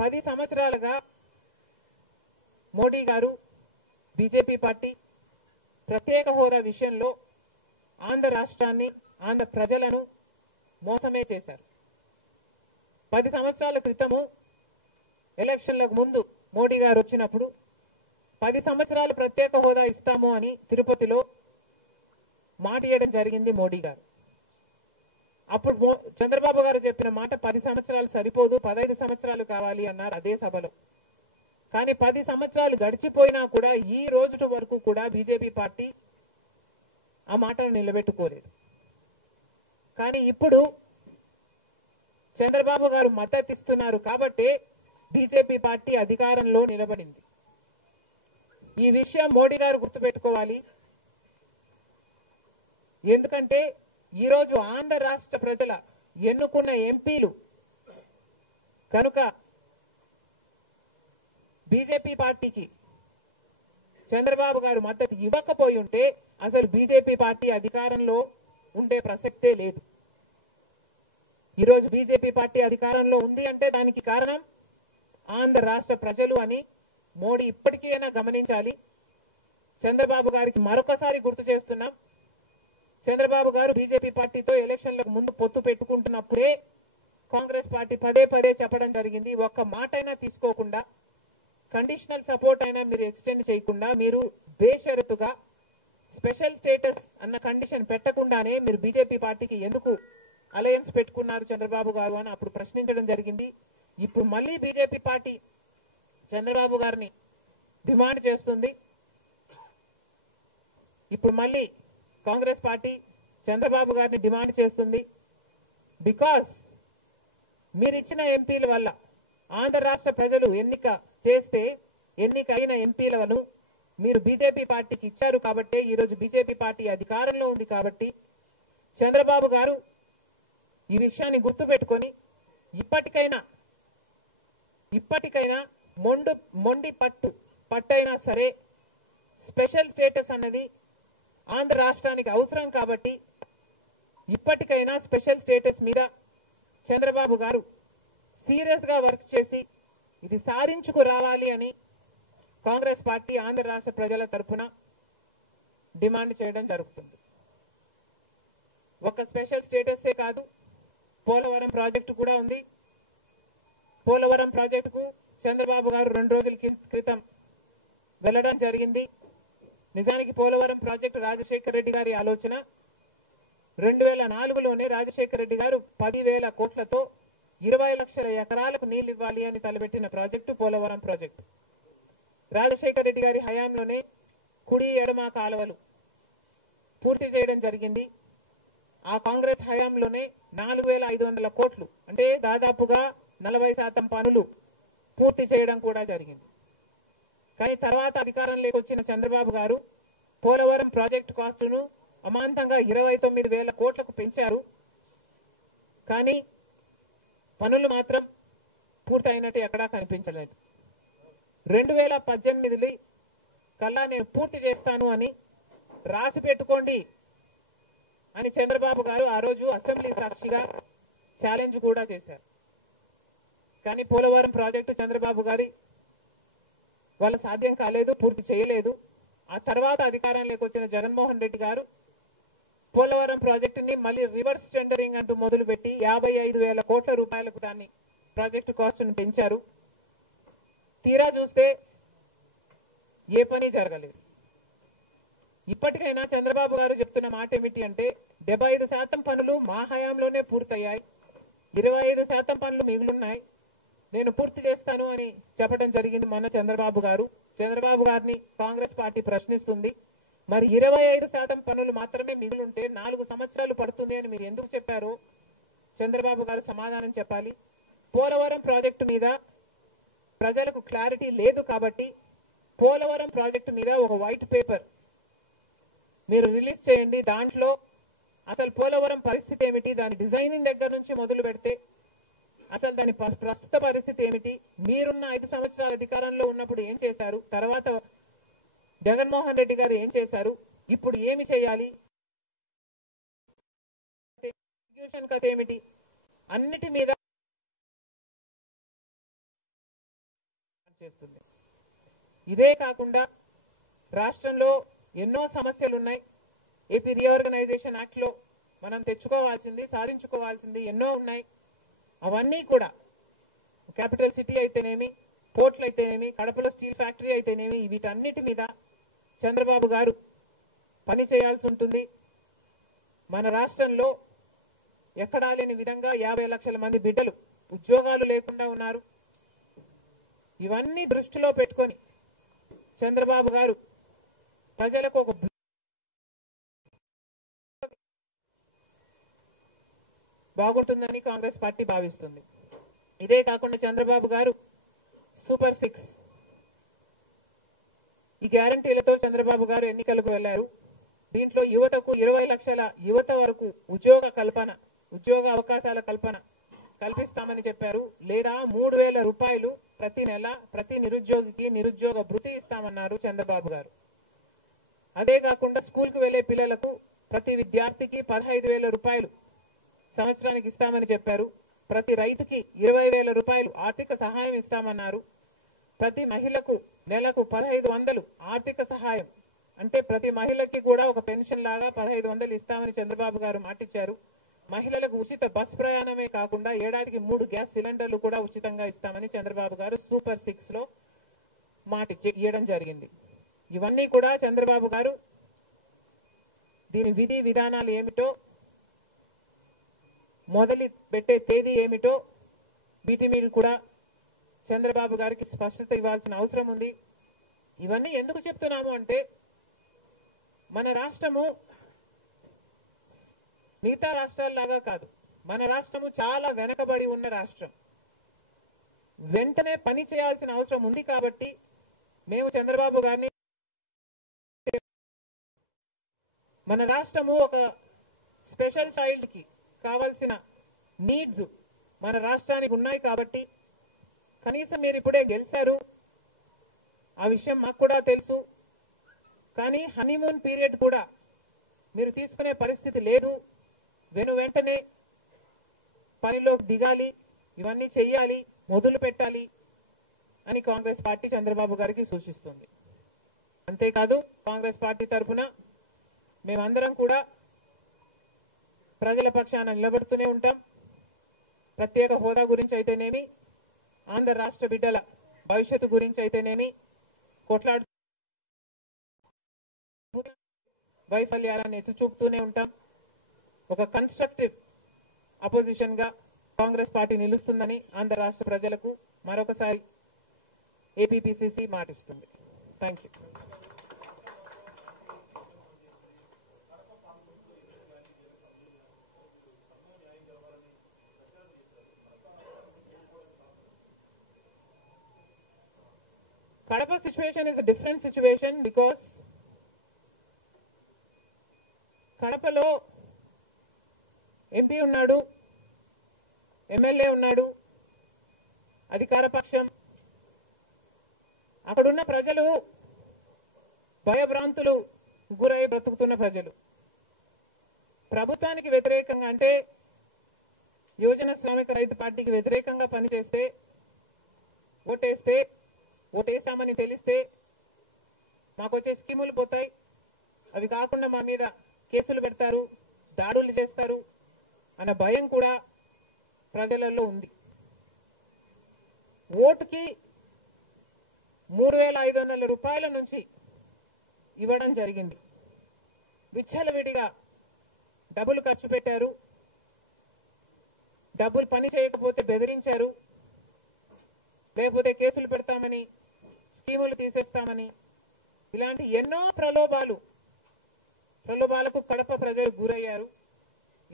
10 సంవత్సరాలుగా మోడీ గారు BJP party ప్రత్యేక హోదా విషయంలో ఆంధ్ర రాష్ట్రాన్ని ఆంధ్ర ప్రజలను మోసమే చేశారు. 10 సంవత్సరాల క్రితము ఎలక్షన్లకు ముందు మోడీ గారు వచ్చినప్పుడు 10 సంవత్సరాలు ప్రత్యేక హోదా ఇస్తాము అని తిరుపతిలో మాట ఇవ్వడం జరిగింది మోడీ గారు. అప్పుడు చంద్రబాబు గారు చెప్పిన మాట 10 సంవత్సరాలు సరిపోదు, 15 సంవత్సరాలు కావాలి అన్నారు అదే సభలో. కానీ 10 సంవత్సరాలు గడిచిపోయినా కూడా ఈ రోజు వరకు కూడా బీజేపీ పార్టీ ఆ మాటను నిలబెట్టుకోలేదు. కానీ ఇప్పుడు చంద్రబాబు గారు మద్దతు ఇస్తున్నారు కాబట్టి బీజేపీ పార్టీ అధికారంలో నిలబడింది. ఈ విషయం మోడీ గారు గుర్తుపెట్టుకోవాలి. ఎందుకంటే ఈరోజు ఆంధ్ర రాష్ట్ర ప్రజల ఎన్నుకున్న ఎంపీలు కనుక బీజేపీ పార్టీకి చంద్రబాబు గారు మద్దతు ఇవ్వకపోయి ఉంటే అసలు బీజేపీ పార్టీ అధికారంలో ఉండే ప్రసక్తే లేదు. ఈరోజు బీజేపీ పార్టీ అధికారంలో ఉంది అంటే దానికి కారణం ఆంధ్ర రాష్ట్ర ప్రజలు అని మోడీ ఇప్పటికైనా గమనించాలి. చంద్రబాబు గారికి మరొకసారి గుర్తు చేస్తున్నాం, చంద్రబాబు గారు బీజేపీ పార్టీతో ఎలక్షన్లకు ముందు పొత్తు పెట్టుకుంటున్నప్పుడే కాంగ్రెస్ పార్టీ పదే పదే చెప్పడం జరిగింది, ఒక్క మాట అయినా తీసుకోకుండా కండిషనల్ సపోర్ట్ అయినా మీరు ఎక్స్టెండ్ చేయకుండా మీరు బేషరతుగా స్పెషల్ స్టేటస్ అన్న కండిషన్ పెట్టకుండానే మీరు బీజేపీ పార్టీకి ఎందుకు అలయన్స్ పెట్టుకున్నారు చంద్రబాబు గారు అని అప్పుడు ప్రశ్నించడం జరిగింది. ఇప్పుడు మళ్ళీ బీజేపీ పార్టీ చంద్రబాబు గారిని డిమాండ్ చేస్తుంది. ఇప్పుడు మళ్ళీ కాంగ్రెస్ పార్టీ చంద్రబాబు గారిని డిమాండ్ చేస్తుంది. బికాస్ మీరు ఇచ్చిన ఎంపీల వల్ల ఆంధ్ర రాష్ట్ర ప్రజలు ఎన్నికైన ఎంపీలను మీరు బీజేపీ పార్టీకి ఇచ్చారు కాబట్టి ఈరోజు బీజేపీ పార్టీ అధికారంలో ఉంది కాబట్టి చంద్రబాబు గారు ఈ విషయాన్ని గుర్తుపెట్టుకొని ఇప్పటికైనా మొండి పట్టైనా సరే స్పెషల్ స్టేటస్ అన్నది ఆంధ్ర రాష్ట్రానికి అవసరం కాబట్టి ఇప్పటికైనా స్పెషల్ స్టేటస్ మీద చంద్రబాబు గారు సీరియస్ గా వర్క్ చేసి ఇది సాధించుకు రావాలి అని కాంగ్రెస్ పార్టీ ఆంధ్ర రాష్ట్ర ప్రజల తరఫున డిమాండ్ చేయడం జరుగుతుంది. ఒక స్పెషల్ స్టేటసే కాదు, పోలవరం ప్రాజెక్టు కూడా ఉంది. పోలవరం ప్రాజెక్టుకు చంద్రబాబు గారు 2 రోజుల క్రితం వెళ్ళడం జరిగింది. నిజానికి పోలవరం ప్రాజెక్టు రాజశేఖర రెడ్డి గారి ఆలోచన. 2004లోనే రాజశేఖర రెడ్డి గారు 10,000 కోట్లతో 20 లక్షల ఎకరాలకు నీళ్లు ఇవ్వాలి అని తలపెట్టిన ప్రాజెక్టు పోలవరం ప్రాజెక్టు. రాజశేఖర రెడ్డి గారి హయాంలోనే కుడి ఎడమ కాలువలు పూర్తి చేయడం జరిగింది. ఆ కాంగ్రెస్ హయాంలోనే 4,500 కోట్లు అంటే దాదాపుగా 40% పనులు పూర్తి చేయడం కూడా జరిగింది. కానీ తర్వాత అధికారంలోకి వచ్చిన చంద్రబాబు గారు పోలవరం ప్రాజెక్టు కాస్టును అమాంతంగా 29,000 కోట్లకు పెంచారు. కానీ పనులు మాత్రం పూర్తయినట్టు ఎక్కడా కనిపించలేదు. 2018 కల్లా నేను పూర్తి చేస్తాను అని రాసి పెట్టుకోండి అని చంద్రబాబు గారు ఆ రోజు అసెంబ్లీ సాక్షిగా ఛాలెంజ్ కూడా చేశారు. కానీ పోలవరం ప్రాజెక్టు చంద్రబాబు గారి వాళ్ళ సాధ్యం కాలేదు, పూర్తి చేయలేదు. ఆ తర్వాత అధికారంలోకి వచ్చిన జగన్మోహన్ రెడ్డి గారు పోలవరం ప్రాజెక్టుని మళ్ళీ రివర్స్ టెండరింగ్ అంటూ మొదలుపెట్టి 55,000 కోట్ల రూపాయలకు దాన్ని ప్రాజెక్టు కాస్ట్ను పెంచారు. తీరా చూస్తే ఏ పని జరగలేదు. ఇప్పటికైనా చంద్రబాబు గారు చెప్తున్న మాట ఏమిటి అంటే 75% పనులు మా హయాంలోనే పూర్తయ్యాయి, 25% పనులు మిగులున్నాయి, నేను పూర్తి చేస్తాను అని చెప్పడం జరిగింది మొన్న చంద్రబాబు గారు. చంద్రబాబు గారిని కాంగ్రెస్ పార్టీ ప్రశ్నిస్తుంది, మరి 25% పనులు మాత్రమే మిగులుంటే 4 సంవత్సరాలు పడుతుంది అని మీరు ఎందుకు చెప్పారో చంద్రబాబు గారు సమాధానం చెప్పాలి. పోలవరం ప్రాజెక్టు మీద ప్రజలకు క్లారిటీ లేదు కాబట్టి పోలవరం ప్రాజెక్టు మీద ఒక వైట్ పేపర్ మీరు రిలీజ్ చేయండి. దాంట్లో అసలు పోలవరం పరిస్థితి ఏమిటి, దాని డిజైనింగ్ దగ్గర నుంచి మొదలు పెడితే అసలు దాని ప్రస్తుత పరిస్థితి ఏమిటి, మీరున్న 5 సంవత్సరాల అధికారంలో ఉన్నప్పుడు ఏం చేశారు, తర్వాత జగన్మోహన్ రెడ్డి గారు ఏం చేశారు, ఇప్పుడు ఏమి చేయాలి, ఎగ్జిక్యూషన్ కథ ఏమిటి, అన్నిటి మీద చేస్తుంది. ఇదే కాకుండా రాష్ట్రంలో ఎన్నో సమస్యలు ఉన్నాయి. ఏపీ రీఆర్గనైజేషన్ యాక్ట్ లో మనం తెచ్చుకోవాల్సింది, సాధించుకోవాల్సింది ఎన్నో ఉన్నాయి. అవన్నీ కూడా క్యాపిటల్ సిటీ అయితేనేమి, పోర్ట్లు అయితేనేమి, కడపలో స్టీల్ ఫ్యాక్టరీ అయితేనేమి, వీటన్నిటి మీద చంద్రబాబు గారు పని చేయాల్సి ఉంటుంది. మన రాష్ట్రంలో ఎక్కడా లేని విధంగా 50 లక్షల మంది బిడ్డలు ఉద్యోగాలు లేకుండా ఉన్నారు. ఇవన్నీ దృష్టిలో పెట్టుకొని చంద్రబాబు గారు ప్రజలకు ఒక బాగుంటుందని కాంగ్రెస్ పార్టీ భావిస్తుంది. ఇదే కాకుండా చంద్రబాబు గారు సూపర్ 6 ఈ గ్యారంటీలతో చంద్రబాబు గారు ఎన్నికలకు వెళ్లారు. దీంట్లో యువతకు 20 లక్షల యువత వరకు ఉద్యోగ అవకాశాల కల్పన కల్పిస్తామని చెప్పారు. లేదా 3,000 రూపాయలు ప్రతి నెల ప్రతి నిరుద్యోగికి నిరుద్యోగ భృతి ఇస్తామన్నారు చంద్రబాబు గారు. అదే కాకుండా స్కూల్కు వెళ్లే పిల్లలకు ప్రతి విద్యార్థికి 15,000 రూపాయలు సంవత్సరానికి ఇస్తామని చెప్పారు. ప్రతి రైతుకి 20,000 రూపాయలు ఆర్థిక సహాయం ఇస్తామన్నారు. ప్రతి మహిళకు నెలకు 1,500 ఆర్థిక సహాయం, అంటే ప్రతి మహిళకి కూడా ఒక పెన్షన్ లాగా 1,500 ఇస్తామని చంద్రబాబు గారు మాటిచ్చారు. మహిళలకు ఉచిత బస్ ప్రయాణమే కాకుండా ఏడాదికి 3 గ్యాస్ సిలిండర్లు కూడా ఉచితంగా ఇస్తామని చంద్రబాబు గారు సూపర్ 6 లో ఇవ్వడం జరిగింది. ఇవన్నీ కూడా చంద్రబాబు గారు దీని విధి విధానాలు ఏమిటో, మొదలు పెట్టే తేదీ ఏమిటో వీటి మీద కూడా చంద్రబాబు గారికి స్పష్టత ఇవ్వాల్సిన అవసరం ఉంది. ఇవన్నీ ఎందుకు చెప్తున్నాము అంటే, మన రాష్ట్రము మిగతా రాష్ట్రాల్లాగా కాదు. మన రాష్ట్రము చాలా వెనకబడి ఉన్న రాష్ట్రం. వెంటనే పని చేయాల్సిన అవసరం ఉంది కాబట్టి మేము చంద్రబాబు గారిని, మన రాష్ట్రము ఒక స్పెషల్ చైల్డ్ కి కావాల్సిన నీడ్స్ మన రాష్ట్రానికి ఉన్నాయి కాబట్టి, కనీసం మీరు ఇప్పుడే గెలిచారు, ఆ విషయం మాకు కూడా తెలుసు. కానీ హనీమూన్ పీరియడ్ కూడా మీరు తీసుకునే పరిస్థితి లేదు. వెంటనే పనిలోకి దిగాలి, ఇవన్నీ చెయ్యాలి, మొదలు పెట్టాలి అని కాంగ్రెస్ పార్టీ చంద్రబాబు గారికి సూచిస్తుంది. అంతేకాదు కాంగ్రెస్ పార్టీ తరఫున మేమందరం కూడా ప్రజల పక్షాన నిలబడుతూనే ఉంటాం. ప్రత్యేక హోదా గురించి అయితేనేమి, ఆంధ్ర రాష్ట్ర బిడ్డల భవిష్యత్తు గురించి అయితేనేమి కొట్లాడు వైఫల్యాలను ఎత్తి చూపుతూనే ఉంటాం. ఒక కన్స్ట్రక్టివ్ అపోజిషన్ గా కాంగ్రెస్ పార్టీ నిలుస్తుందని ఆంధ్ర రాష్ట్ర ప్రజలకు మరొకసారి ఏపీపీసీసీ మాటిస్తుంది. Thank you. Kadapa situation is a different situation because కడపలో ఎంపీ ఉన్నాడు, ఎమ్మెల్యే ఉన్నాడు, అధికార పక్షం. అక్కడున్న ప్రజలు భయభ్రాంతులు గురై బ్రతుకుతున్న ప్రజలు. ప్రభుత్వానికి వ్యతిరేకంగా, అంటే యువజన శ్రామిక రైతు పార్టీకి వ్యతిరేకంగా పనిచేస్తే, ఓటేస్తామని తెలిస్తే మాకు వచ్చే స్కీములు పోతాయి, అవి కాకుండా మా మీద కేసులు పెడతారు, దాడులు చేస్తారు అన్న భయం కూడా ప్రజలలో ఉంది. ఓటుకి 3,500 రూపాయల నుంచి ఇవ్వడం జరిగింది. విచ్చలవిడిగా డబ్బులు ఖర్చు పెట్టారు. డబ్బులు పని చేయకపోతే బెదిరించారు, లేకపోతే కేసులు పెడతామని, స్కీములు తీసేస్తామని, ఇలాంటి ఎన్నో ప్రలోభాలకు కడప ప్రజలు గురయ్యారు.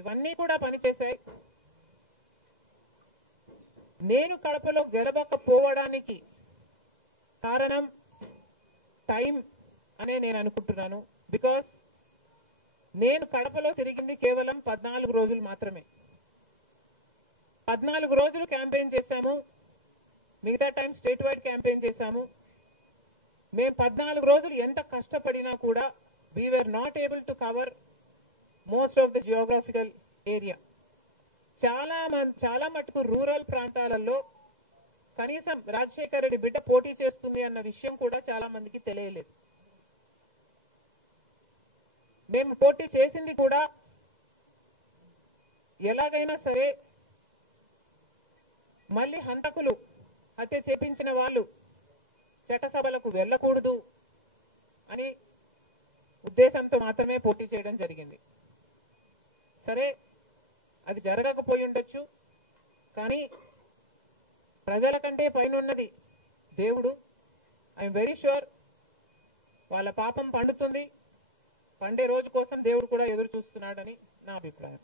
ఇవన్నీ కూడా పనిచేశాయి. నేను కడపలో గెలవకపోవడానికి కారణం టైం అనే నేను అనుకుంటున్నాను. బికాస్ నేను కడపలో తిరిగింది కేవలం 14 రోజులు మాత్రమే. 14 రోజులు క్యాంపెయిన్ చేశాము. మిగతా టైం స్టేట్ వైడ్ క్యాంపెయిన్ చేశాము. మేము 14 రోజులు ఎంత కష్టపడినా కూడా we were not able to cover most of the కనీసం రాజశేఖర రెడ్డి బిడ్డ పోటీ చేస్తుంది అన్న విషయం కూడా చాలా మందికి తెలియలేదు. మేము పోటీ చేసింది కూడా ఎలాగైనా సరే మళ్ళీ హంతకులు హత్య చేపించిన వాళ్ళు చట్టసభలకు వెళ్ళకూడదు అని ఉద్దేశంతో మాత్రమే పోటీ చేయడం జరిగింది. సరే, అది జరగకపోయి ఉండొచ్చు, కానీ ప్రజల కంటే పైన ఉన్నది దేవుడు. ఐఎమ్ వెరీ ష్యూర్ వాళ్ళ పాపం పండుతుంది. పండే రోజు కోసం దేవుడు కూడా ఎదురు చూస్తున్నాడని నా అభిప్రాయం.